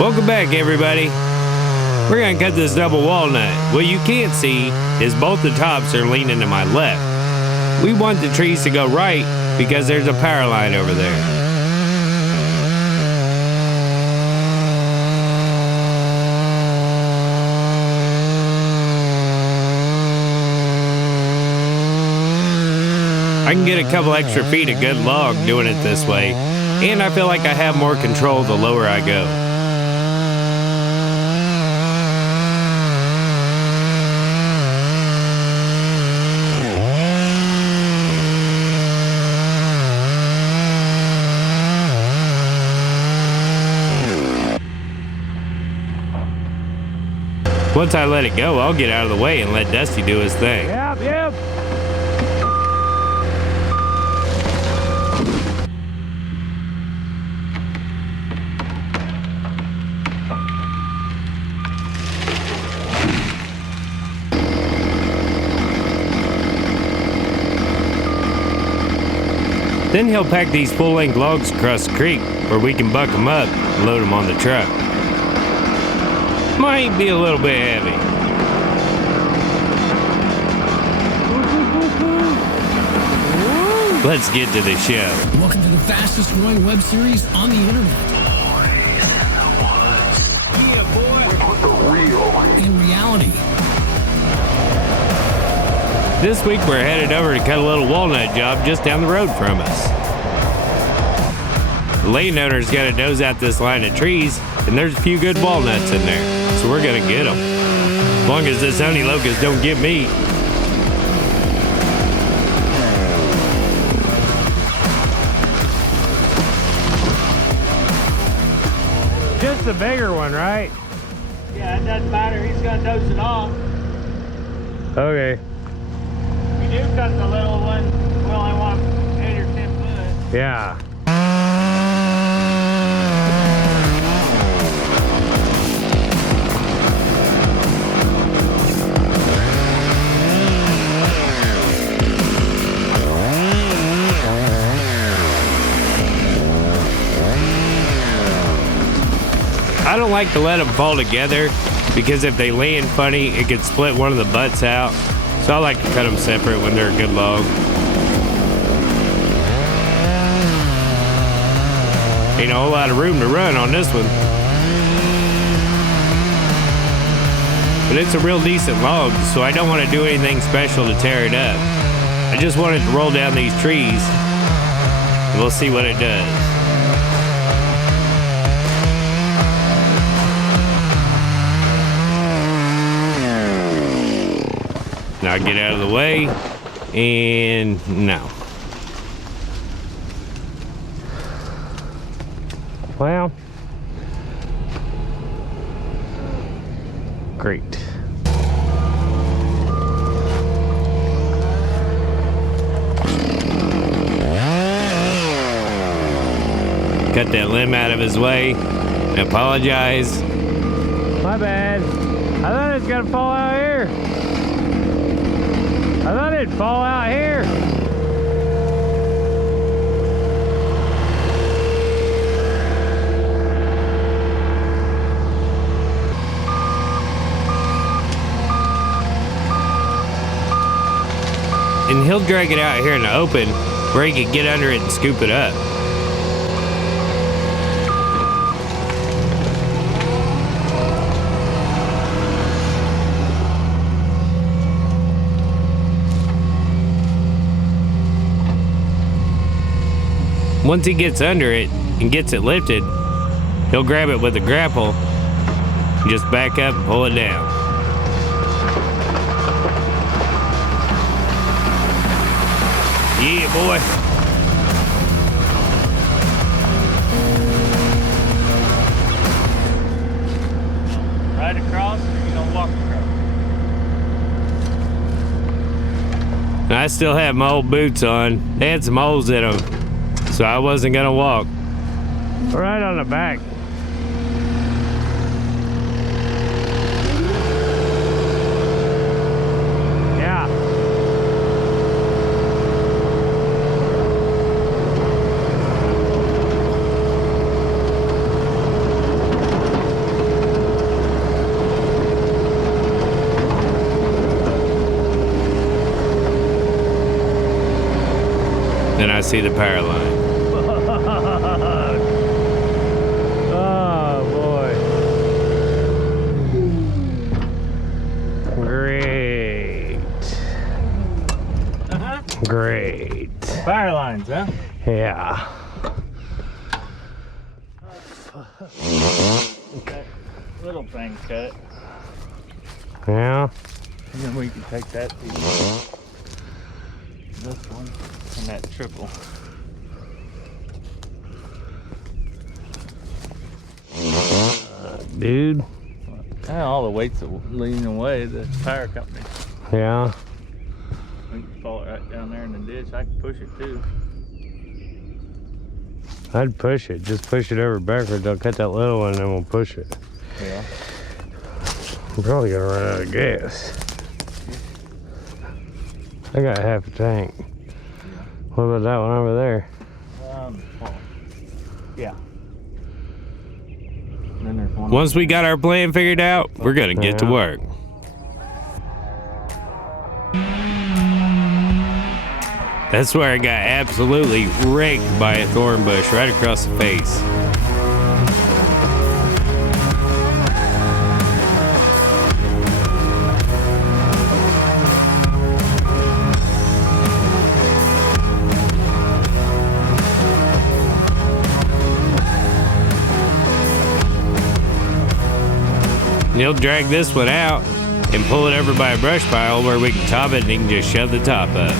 Welcome back, everybody. We're gonna cut this double walnut. What you can't see is both the tops are leaning to my left. We want the trees to go right because there's a power line over there. I can get a couple extra feet of good log doing it this way, and I feel like I have more control the lower I go. Once I let it go, I'll get out of the way and let Dusty do his thing. Yep. Then he'll pack these full-length logs across the creek where we can buck them up and load them on the truck. Might be a little bit heavy. Let's get to the show. Welcome to the fastest growing web series on the internet. Yeah, boy. In reality. This week we're headed over to cut a little walnut job just down the road from us. The landowner's got to nose out this line of trees, and there's a few good walnuts in there, so we're gonna get them. As long as this honey locust don't get me. Just the bigger one, right? Yeah, it doesn't matter. He's gonna dose it off. Okay. We do cut the little one. We only want 8 or 10 foot. Yeah. I don't like to let them fall together because if they land funny, it could split one of the butts out. So I like to cut them separate when they're a good log. Ain't a whole lot of room to run on this one. But it's a real decent log, so I don't want to do anything special to tear it up. I just want it to roll down these trees, and we'll see what it does. Now get out of the way, and no. Well, great. Cut that limb out of his way and apologize. My bad. I thought it was gonna fall out here. I thought it'd fall out here. And he'll drag it out here in the open where he can get under it and scoop it up. Once he gets under it and gets it lifted, he'll grab it with a grapple and just back up and pull it down. Yeah, boy. Right across, or you gonna walk across? I still have my old boots on. They had some holes in them, so I wasn't gonna walk. Right on the back. Yeah. see the power line. Oh boy. Great. Great. Power lines, huh? Yeah. That little thing cut. Yeah. And then we can take that piece. This one and that triple. Dude. All the weights are leaning away, the power company. Yeah. We can fall it right down there in the ditch. I can push it too. I'd push it. Just push it over backwards. I'll cut that little one and then we'll push it. Yeah. I'm probably gonna run out of gas. I got half a tank. What about that one over there? Oh, yeah. Then there's one. Once we got our plan figured out, we're gonna get to work. That's where I got absolutely raked by a thorn bush right across the face. He'll drag this one out and pull it over by a brush pile where we can top it and he can just shove the top up.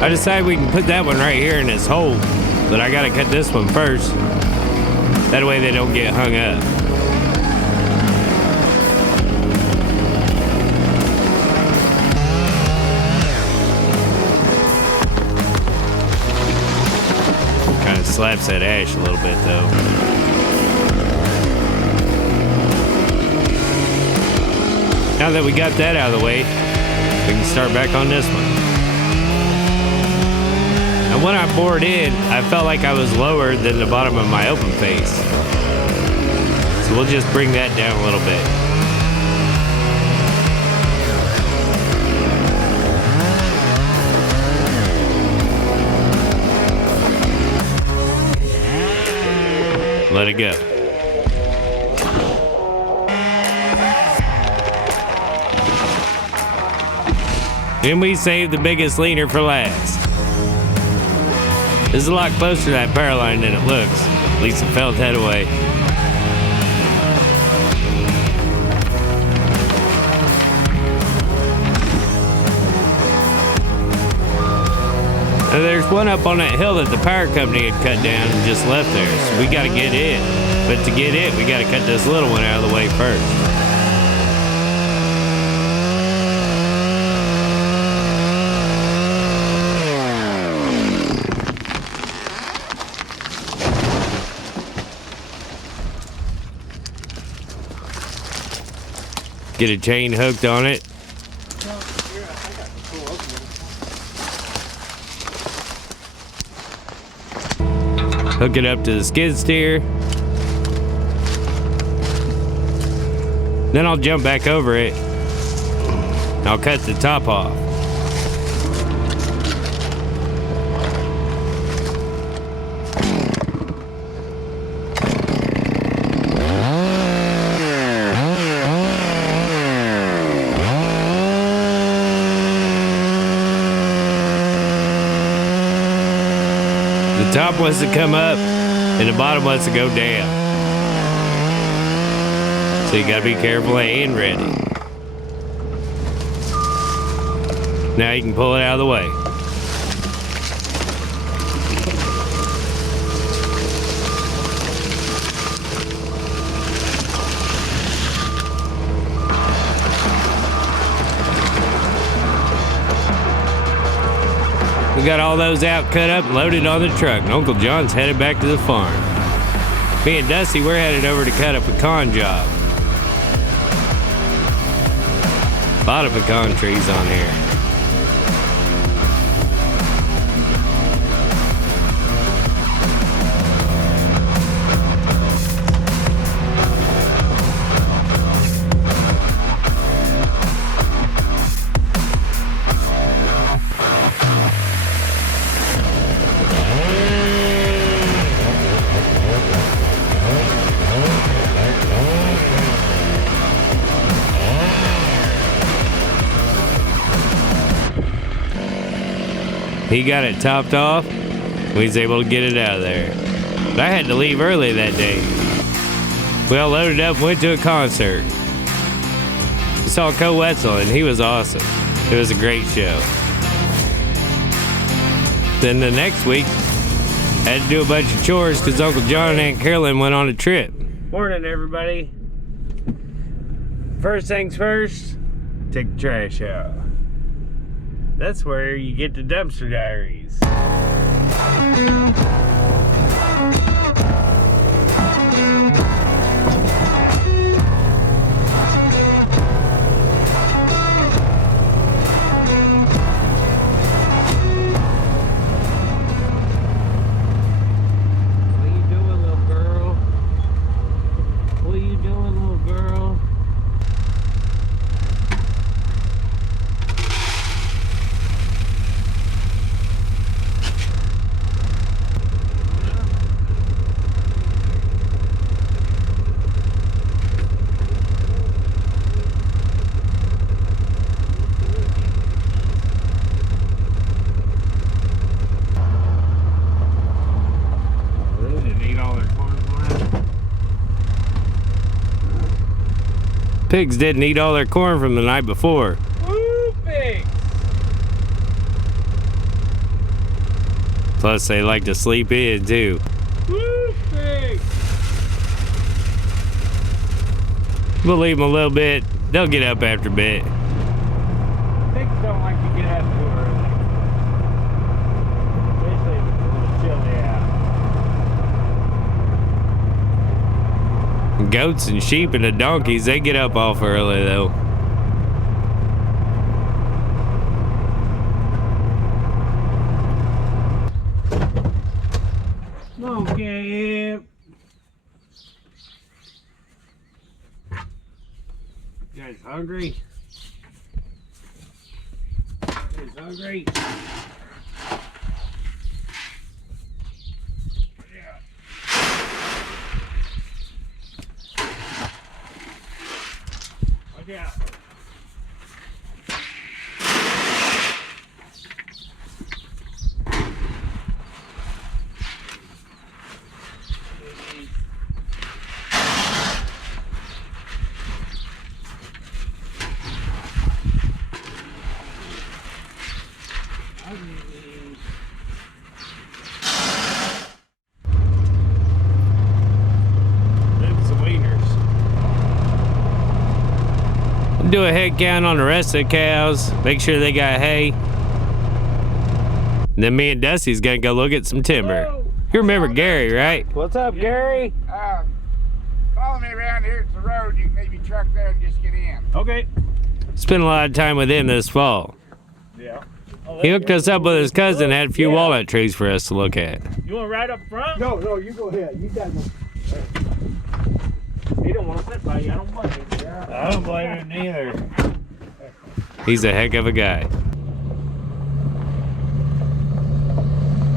I decided we can put that one right here in this hole, but I gotta cut this one first. That way they don't get hung up. Kind of slaps that ash a little bit though. Now that we got that out of the way, we can start back on this one. And when I bored in, I felt like I was lower than the bottom of my open face. So we'll just bring that down a little bit. Let it go. Then we saved the biggest leaner for last. This is a lot closer to that power line than it looks. At least it felt that way. Now there's one up on that hill that the power company had cut down and just left there, so we gotta get it. But to get it, we gotta cut this little one out of the way first. Get a chain hooked on it. Hook it up to the skid steer. Then I'll jump back over it. I'll cut the top off. The top wants to come up and the bottom wants to go down. So you gotta be careful and ready. Now you can pull it out of the way. We got all those out, cut up, and loaded on the truck, and Uncle John's headed back to the farm. Me and Dusty, we're headed over to cut a pecan job. A lot of pecan trees on here. He got it topped off. We was able to get it out of there. But I had to leave early that day. We all loaded up and went to a concert. We saw Co Wetzel and he was awesome. It was a great show. Then the next week, I had to do a bunch of chores because Uncle John and Aunt Carolyn went on a trip. Morning, everybody. First things first, take the trash out. That's where you get the dumpster diaries. What are you doing, little girl? What are you doing, little girl? Pigs didn't eat all their corn from the night before. Woo, pigs! Plus, they like to sleep in, too. Woo, pigs! We'll leave them a little bit. They'll get up after a bit. Pigs don't like to get up too early. Especially if it's a little chilly out. Goats and sheep and the donkeys, they get up off early though. Okay. You guys hungry? You guys hungry? Yeah. Do a head count on the rest of the cows, make sure they got hay. And then me and Dusty's gonna go look at some timber. You remember Gary, right? What's up, Gary? Follow me around here. It's the road. You can maybe truck there and just get in. Okay. Spent a lot of time with him this fall. Yeah. He hooked us up with his cousin and had a few walnut trees for us to look at. You want to ride up front? No, you go ahead. You got no. He don't want to sit by you. I don't blame him. I don't blame him either. He's a heck of a guy.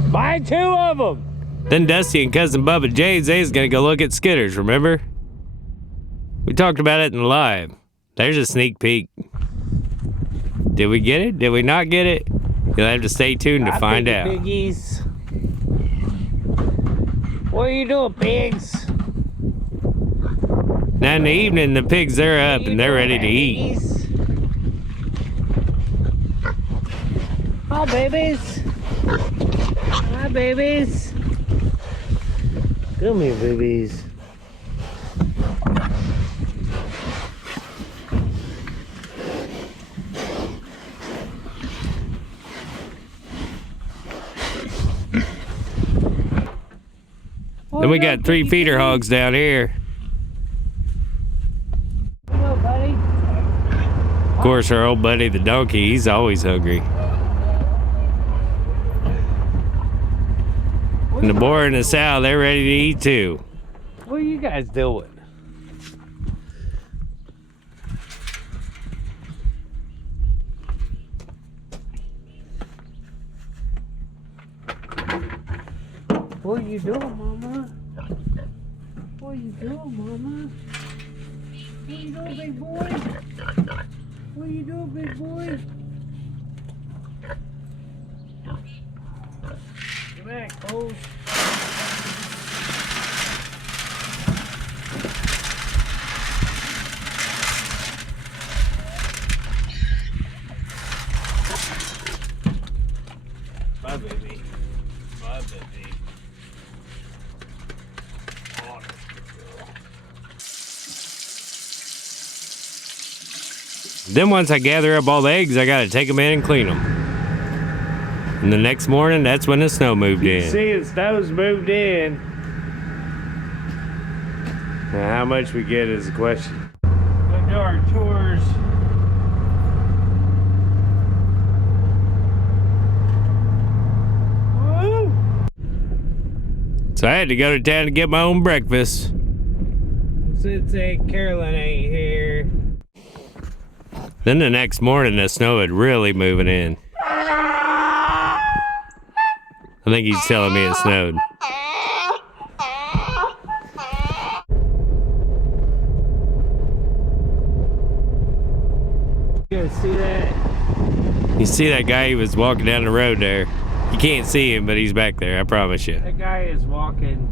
Buy 2 of them! Then Dusty and cousin Bubba James, they's gonna go look at skitters, remember? We talked about it in live. There's a sneak peek. Did we get it? Did we not get it? You'll have to stay tuned to find out. Piggies. What are you doing, pigs? Now in the evening, the pigs, they're up and they're ready to eat. Hi, babies. Hi, babies. Come here, babies. Then we got 3 feeder hogs down here. Hello, buddy. Of course, our old buddy, the donkey, he's always hungry. And the boar and the sow, they're ready to eat too. What are you guys doing? What are you doing, Mama? What are you doing, Mama? What are you doing, big boy? What are you doing, big boy? Come back, Cole. Bye, baby. Bye, baby. Then once I gather up all the eggs, I gotta take them in and clean them. And the next morning, that's when the snow moved in. See, the snow's moved in. Now, how much we get is the question. Go do our chores. Woo! So I had to go to town to get my own breakfast. Since Carolyn ain't here. Then the next morning, the snow had really moving in. I think he's telling me it snowed. You guys see that? You see that guy? He was walking down the road there. You can't see him, but he's back there, I promise you. That guy is walking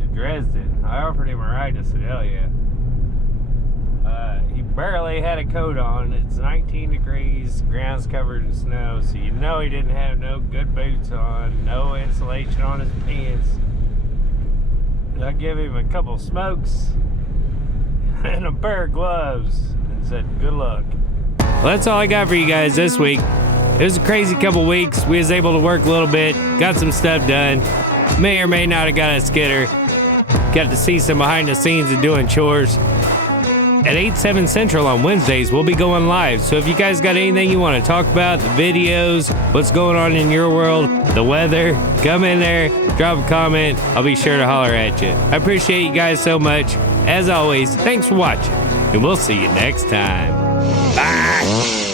to Dresden. I offered him a ride to Sedalia. He barely had a coat on. It's 19 degrees, ground's covered in snow, so you know he didn't have no good boots on, no insulation on his pants. I gave him a couple smokes and a pair of gloves and said, good luck. Well, that's all I got for you guys this week. It was a crazy couple weeks. We was able to work a little bit, got some stuff done. May or may not have got a skidder. Got to see some behind the scenes of doing chores. At 8/7 Central on Wednesdays, we'll be going live. So if you guys got anything you want to talk about, the videos, what's going on in your world, the weather, come in there, drop a comment. I'll be sure to holler at you. I appreciate you guys so much. As always, thanks for watching, and we'll see you next time. Bye.